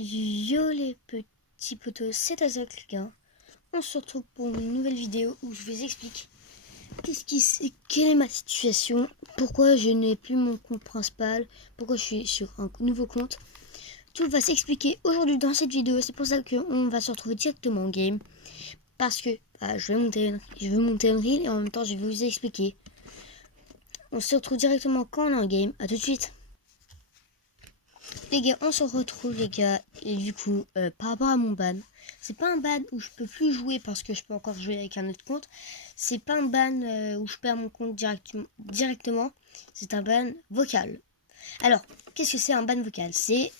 Yo les petits potos, c'est Azak les gars. On se retrouve pour une nouvelle vidéo où je vous explique quelle est ma situation, pourquoi je n'ai plus mon compte principal, pourquoi je suis sur un nouveau compte. Tout va s'expliquer aujourd'hui dans cette vidéo, c'est pour ça qu'on va se retrouver directement en game. Parce que je vais monter une reel et en même temps je vais vous expliquer. On se retrouve directement quand on est en game, à tout de suite. Les gars, on se retrouve les gars, et du coup, par rapport à mon ban, c'est pas un ban où je peux plus jouer parce que je peux encore jouer avec un autre compte, c'est pas un ban où je perds mon compte directement, c'est un ban vocal. Alors, qu'est-ce que c'est un ban vocal? C'est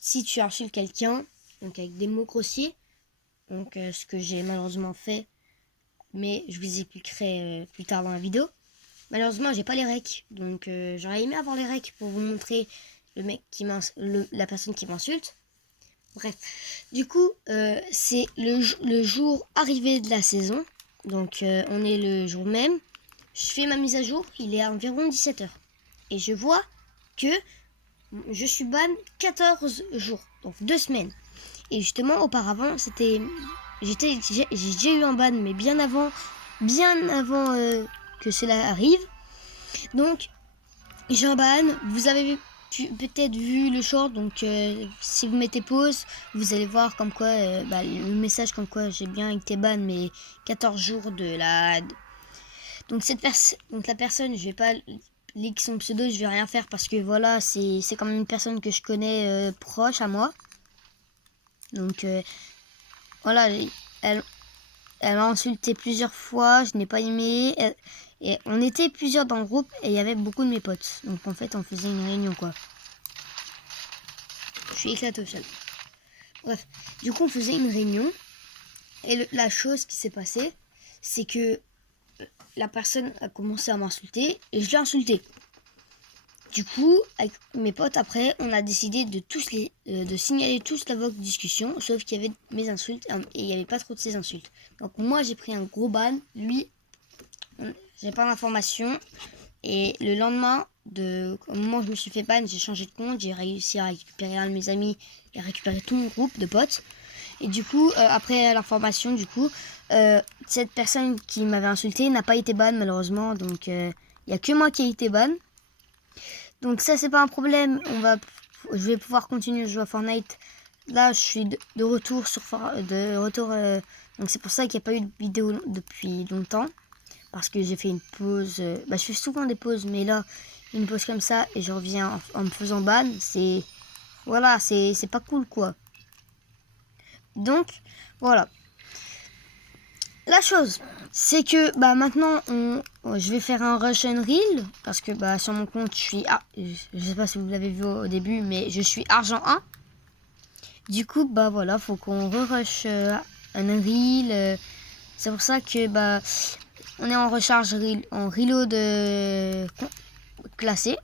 si tu insultes quelqu'un, donc avec des mots grossiers, donc ce que j'ai malheureusement fait, mais je vous expliquerai plus tard dans la vidéo. Malheureusement, j'ai pas les recs, donc j'aurais aimé avoir les recs pour vous montrer la personne qui m'insulte. Bref, du coup, c'est le jour arrivé de la saison, donc on est le jour même. Je fais ma mise à jour, il est à environ 17h. Et je vois que je suis ban 14 jours, donc 2 semaines. Et justement, auparavant, j'ai déjà eu un ban, mais bien avant que cela arrive. Donc, j'ai un ban. Vous avez peut-être vu le short, donc si vous mettez pause, vous allez voir comme quoi le message comme quoi j'ai bien été ban, mais 14 jours de la. Donc la personne, je vais pas leak son pseudo, je vais rien faire parce que voilà, c'est quand même une personne que je connais proche à moi. Donc voilà, elle m'a insulté plusieurs fois, je n'ai pas aimé. Et on était plusieurs dans le groupe et il y avait beaucoup de mes potes. Donc en fait, on faisait une réunion quoi. Je suis éclaté au sol. Bref, du coup, on faisait une réunion. Et la chose qui s'est passée, c'est que la personne a commencé à m'insulter et je l'ai insulté. Du coup, avec mes potes, après, on a décidé de signaler tous la vogue discussion, sauf qu'il y avait mes insultes et il n'y avait pas trop de ses insultes. Donc moi, j'ai pris un gros ban. Lui, j'ai pas d'informations. Et le lendemain, au moment où je me suis fait ban, j'ai changé de compte, j'ai réussi à récupérer un de mes amis et à récupérer tout mon groupe de potes. Et du coup, après l'information, cette personne qui m'avait insulté n'a pas été ban malheureusement. Donc il n'y a que moi qui ai été ban. Donc ça, c'est pas un problème. Je vais pouvoir continuer à jouer à Fortnite. Là, je suis de retour donc c'est pour ça qu'il n'y a pas eu de vidéo depuis longtemps. Parce que j'ai fait une pause. Je fais souvent des pauses, mais là, une pause comme ça et je reviens en me faisant ban. Voilà, c'est pas cool quoi. Donc, voilà. La chose, c'est que maintenant, je vais faire un rush and reel. Parce que sur mon compte, je sais pas si vous l'avez vu au début, mais je suis argent 1. Du coup, voilà, faut qu'on re-rush un reel. C'est pour ça que on est en recharge en reload classé.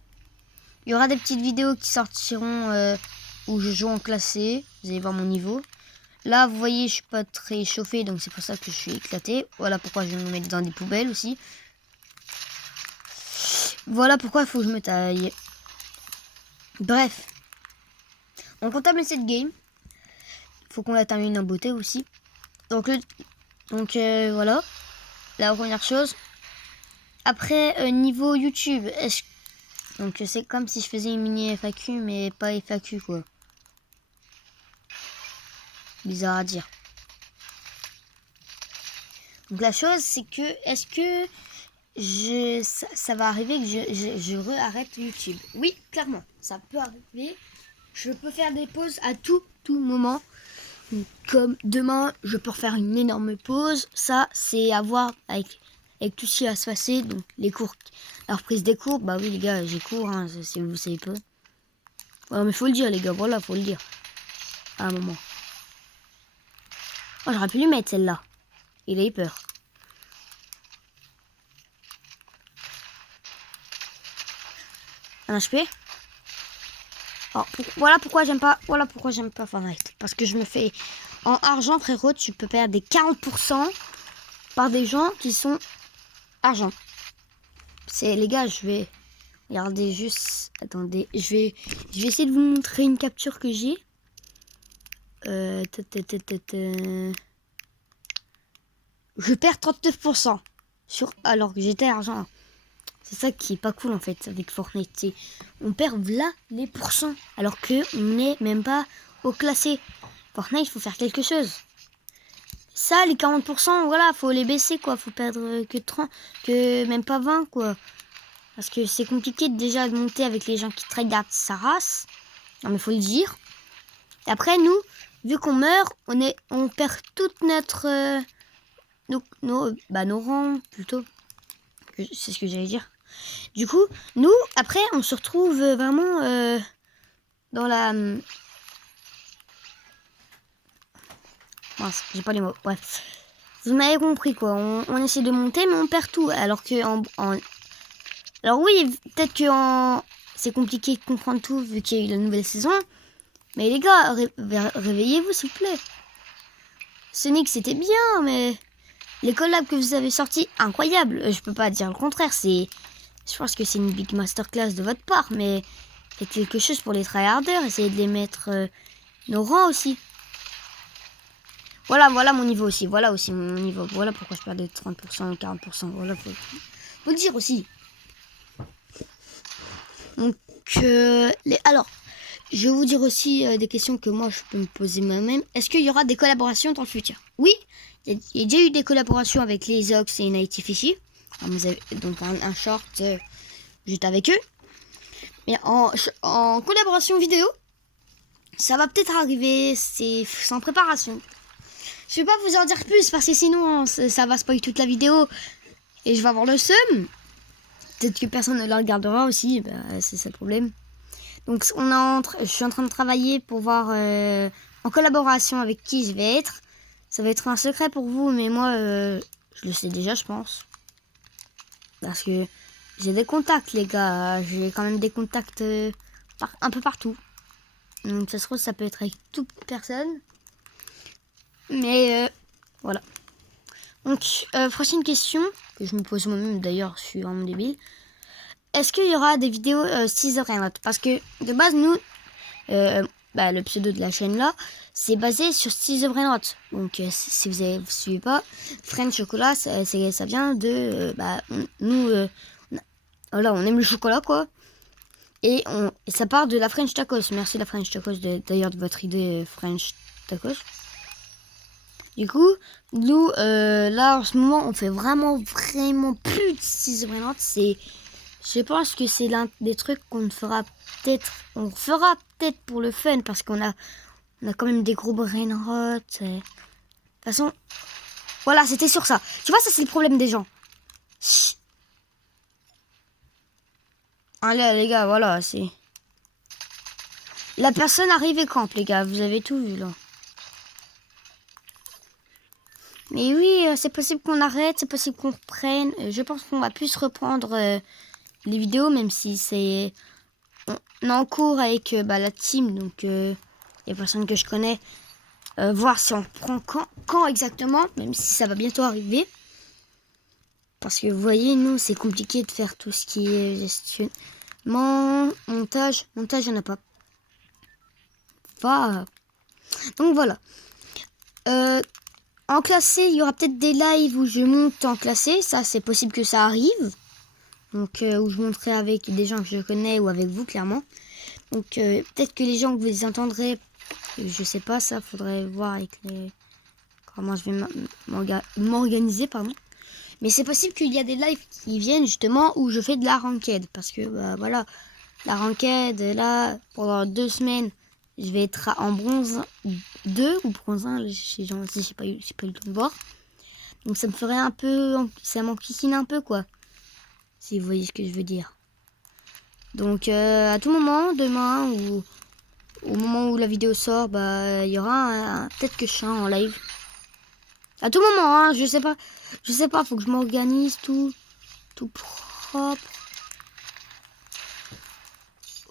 Il y aura des petites vidéos qui sortiront où je joue en classé. Vous allez voir mon niveau. Là, vous voyez, je suis pas très chauffé, donc c'est pour ça que je suis éclaté. Voilà pourquoi je vais me mettre dans des poubelles aussi. Voilà pourquoi il faut que je me taille. Bref. On compte terminer cette game. Faut qu'on la termine en beauté aussi. Donc voilà. La première chose. Après, niveau YouTube, donc c'est comme si je faisais une mini FAQ, mais pas FAQ quoi. Bizarre à dire. Donc la chose c'est que, est-ce que ça va arriver que je re-arrête YouTube? Oui, clairement, ça peut arriver. Je peux faire des pauses à tout moment. Comme demain, je peux refaire une énorme pause. Ça, c'est à voir avec tout ce qui va se passer. Donc les cours, la reprise des cours, oui les gars, j'ai cours, hein, si vous savez pas. Ouais, mais faut le dire les gars, voilà, faut le dire. À un moment. Oh, j'aurais pu lui mettre celle-là. Il a eu peur. Un HP. Voilà pourquoi j'aime pas Fortnite. Parce que je me fais en argent, frérot, tu peux perdre des 40% par des gens qui sont argent. Les gars, je vais regarder juste. Attendez, je vais essayer de vous montrer une capture que j'ai. Je perds 39% alors que j'étais argent. C'est ça qui est pas cool en fait avec Fortnite. On perd là les pourcents alors que on n'est même pas au classé. Fortnite, il faut faire quelque chose. Ça, les 40%, voilà, faut les baisser quoi. Faut perdre que 30, que même pas 20 quoi. Parce que c'est compliqué déjà de monter avec les gens qui tryhard sa race. Non mais faut le dire. Et après nous, vu qu'on meurt, on perd toute notre nos rangs plutôt. C'est ce que j'allais dire. Du coup, nous, après, on se retrouve vraiment dans la... Mince, j'ai pas les mots. Bref. Vous m'avez compris, quoi. On essaie de monter, mais on perd tout. Alors que... Alors oui, peut-être que c'est compliqué de comprendre tout, vu qu'il y a eu la nouvelle saison. Mais les gars, réveillez-vous, s'il vous plaît. Sonic, c'était bien, mais... Les collabs que vous avez sortis, incroyables. Je peux pas dire le contraire, Je pense que c'est une big masterclass de votre part, mais faites quelque chose pour les tryharders. Essayez de les mettre nos rangs aussi. Voilà mon niveau aussi. Voilà aussi mon niveau. Voilà pourquoi je perdais 30% ou 40%. Voilà, faut le dire aussi. Donc, alors, je vais vous dire aussi des questions que moi je peux me poser moi-même. Est-ce qu'il y aura des collaborations dans le futur? Oui, il y a déjà eu des collaborations avec les Ox et Nighty Fishy. Donc un short juste avec eux. Mais en collaboration vidéo, ça va peut-être arriver, c'est en préparation. Je vais pas vous en dire plus parce que sinon ça va spoiler toute la vidéo et je vais avoir le seum. Peut-être que personne ne la regardera aussi, c'est ça le problème. Donc je suis en train de travailler pour voir en collaboration avec qui je vais être. Ça va être un secret pour vous, mais moi je le sais déjà je pense. Parce que j'ai des contacts les gars, j'ai quand même des contacts un peu partout. Donc ça se trouve ça peut être avec toute personne. Mais voilà. Donc prochaine question, que je me pose moi-même d'ailleurs, je suis vraiment débile. Est-ce qu'il y aura des vidéos Caesar and Lot? Parce que de base nous, le pseudo de la chaîne là, c'est basé sur Caesar and Lot. Donc si vous suivez pas, French Chocolat, ça vient de... nous, voilà, on aime le chocolat quoi. Et ça part de la French Tacos. Merci la French Tacos d'ailleurs de votre idée French Tacos. Du coup, nous, là, en ce moment, on fait vraiment plus de 6 Brainrot. Je pense que c'est l'un des trucs qu'on fera peut-être pour le fun, parce qu'on a quand même des gros Brainrot. De toute façon, voilà, c'était sur ça. Tu vois, ça, c'est le problème des gens. Allez, les gars, voilà, c'est... La personne arrive et campe, les gars, vous avez tout vu, là. Mais oui, c'est possible qu'on arrête, c'est possible qu'on reprenne. Je pense qu'on va plus reprendre les vidéos, même si on est en cours avec la team, donc les personnes que je connais, voir si on reprend quand exactement, même si ça va bientôt arriver. Parce que vous voyez, nous, c'est compliqué de faire tout ce qui est gestionnement, montage, il n'y en a pas. Donc voilà. En classé, il y aura peut-être des lives où je monte en classé. Ça, c'est possible que ça arrive. Donc, où je monterai avec des gens que je connais ou avec vous, clairement. Donc, peut-être que les gens que vous les entendrez, je sais pas, ça, faudrait voir avec comment je vais m'organiser, pardon. Mais c'est possible qu'il y a des lives qui viennent justement où je fais de la ranked. Parce que, voilà, la ranked, là, pendant 2 semaines, je vais être en bronze 2 ou bronze 1, j'ai pas eu le temps de voir. Donc ça me ferait un peu, ça m'enquiquine un peu quoi. Si vous voyez ce que je veux dire. Donc à tout moment, demain ou au moment où la vidéo sort, il y aura peut-être que je serai en live. À tout moment, hein, je sais pas, faut que je m'organise tout propre.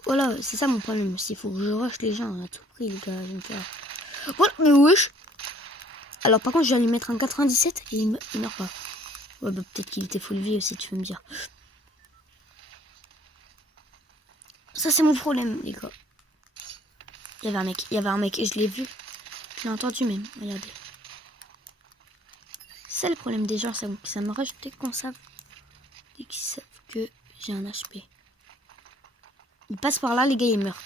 Voilà, c'est ça mon problème. Il faut que je rush les gens à tout prix, les gars. Voilà, mais wesh. Alors par contre, je vais lui mettre un 97 et il meurt pas. Ouais, peut-être qu'il était full vie aussi, tu veux me dire. Ça, c'est mon problème, les gars. Il y avait un mec et je l'ai vu. l'ai entendu même, regardez. C'est le problème des gens, ça me rage dès qu'ils savent que j'ai un HP. Ils passent par là, les gars, ils meurent.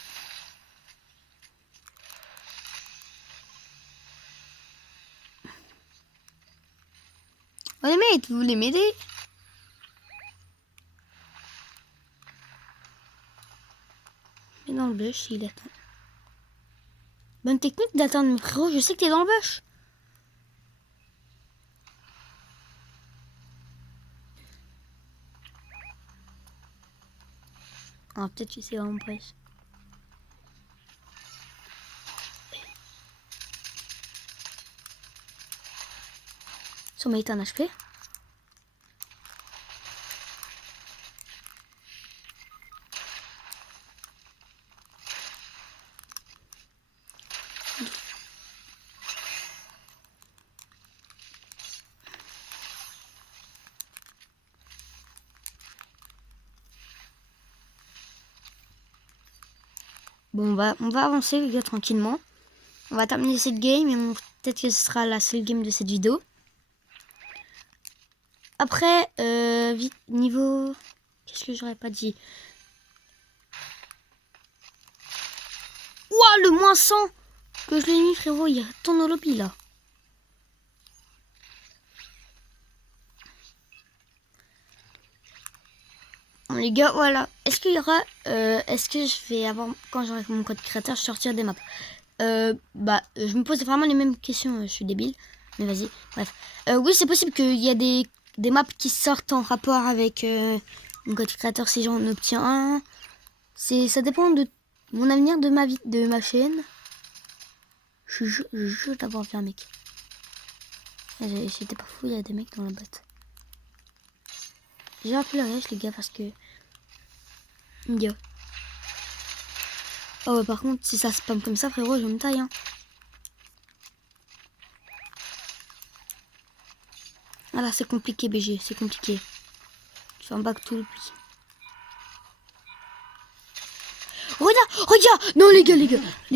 Oh les mecs, vous voulez m'aider? Mais dans le bush, il attend. Bonne technique d'attendre, mon frérot, je sais que t'es dans le bush. Ah, peut-être que c'est vraiment pas. Ça m'a été un HP. Bon, on va avancer les gars tranquillement. On va terminer cette game et peut-être que ce sera la seule game de cette vidéo. Après, niveau... Qu'est-ce que j'aurais pas dit? Ouah, le moins 100 que je l'ai mis, frérot, il retourne au lobby là. Bon, les gars, voilà. Est-ce qu'il y aura... est-ce que je vais avoir... Quand j'aurai mon code créateur, je sortir des maps? Je me pose vraiment les mêmes questions, je suis débile. Mais vas-y, bref. Oui, c'est possible qu'il y a des maps qui sortent en rapport avec mon code créateur si j'en obtiens un. Ça dépend de mon avenir, de ma chaîne. Je jure d'avoir vu un mec. J'étais pas fou, il y a des mecs dans la botte. J'ai appelé le reste les gars parce que... Yo. Oh par contre si ça spam comme ça frérot je me taille hein. Ah là c'est compliqué BG, c'est compliqué. Je fais un back tout le plus. Regarde. Non les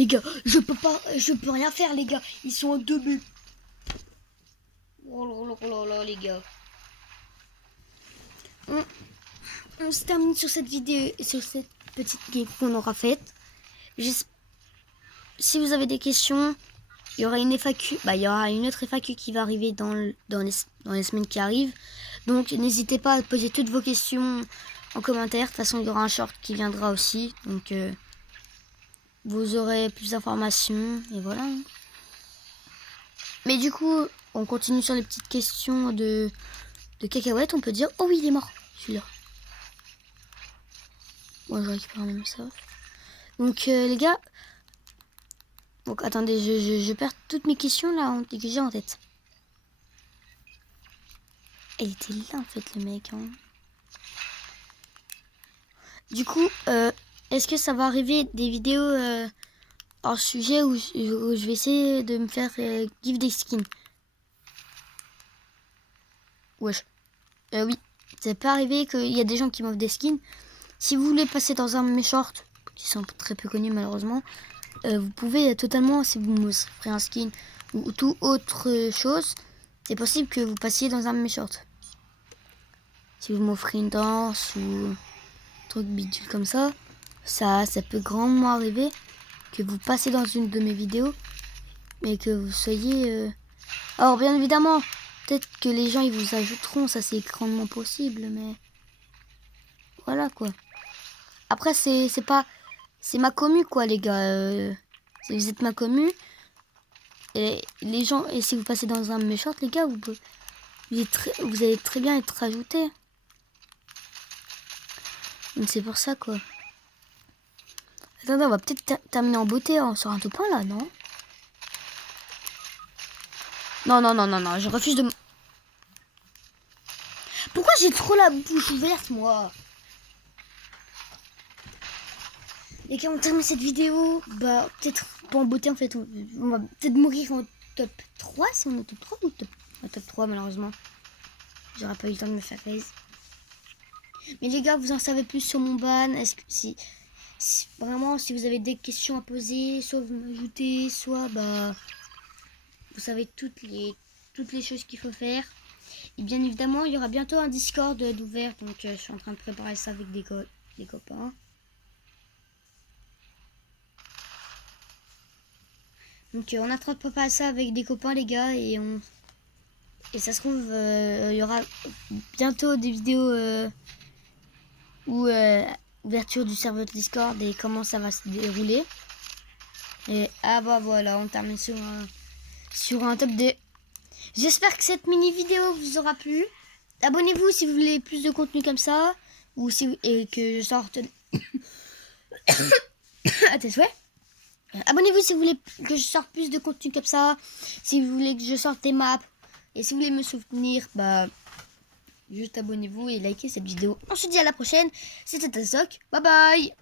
gars, je peux rien faire les gars. Ils sont en 2 buts. Oh là les gars. On se termine sur cette vidéo, sur cette petite game qu'on aura faite. Si vous avez des questions, il y aura une FAQ. Il y aura une autre FAQ qui va arriver dans les semaines qui arrivent. Donc n'hésitez pas à poser toutes vos questions en commentaire. De toute façon, il y aura un short qui viendra aussi. Donc vous aurez plus d'informations. Et voilà. Mais du coup, on continue sur les petites questions de cacahuètes. On peut dire, oh oui, il est mort, celui-là. Moi, je récupère même ça. Donc les gars... Donc attendez, je perds toutes mes questions là que j'ai en tête. Elle était là en fait le mec. Hein. Du coup, est-ce que ça va arriver des vidéos hors sujet où je vais essayer de me faire give des skins? Wesh. Oui, ça peut arriver qu'il y a des gens qui m'offrent des skins. Si vous voulez passer dans un de mes shorts, qui sont très peu connus malheureusement, vous pouvez totalement, si vous m'offrez un skin ou tout autre chose, c'est possible que vous passiez dans un de mes shorts. Si vous m'offrez une danse ou un truc bidule comme ça peut grandement arriver que vous passez dans une de mes vidéos et que vous soyez... Alors bien évidemment, peut-être que les gens ils vous ajouteront, ça c'est grandement possible, mais voilà quoi. Après c'est ma commu quoi les gars. Si vous êtes ma commu et les gens, et si vous passez dans un de mes shorts les gars, vous allez très bien être ajouté. Donc c'est pour ça quoi. Attendez, on va peut-être terminer en beauté sur un top 1 là, non? Non, je refuse de... Pourquoi j'ai trop la bouche ouverte moi? Les gars, on termine cette vidéo. Peut-être pas en beauté en fait. On va peut-être mourir en top 3 si on est top 3 ou top 3 malheureusement. J'aurais pas eu le temps de me faire raise. Mais les gars, vous en savez plus sur mon ban. Est-ce que si vraiment si vous avez des questions à poser, soit vous m'ajoutez, soit vous savez toutes les choses qu'il faut faire. Et bien évidemment, il y aura bientôt un Discord d'ouvert, donc je suis en train de préparer ça avec des copains. Donc on est en train de préparer ça avec des copains les gars, et ça se trouve il y aura bientôt des vidéos où ouverture du serveur Discord et comment ça va se dérouler. Et bah voilà, on termine sur un top 2. J'espère que cette mini vidéo vous aura plu. Abonnez-vous si vous voulez plus de contenu comme ça, ou et que je sorte à tes souhaits. Abonnez-vous si vous voulez que je sorte plus de contenu comme ça, si vous voulez que je sorte des maps, et si vous voulez me soutenir, bah juste abonnez-vous et likez cette vidéo. On se dit à la prochaine, c'était Tazoc, bye bye.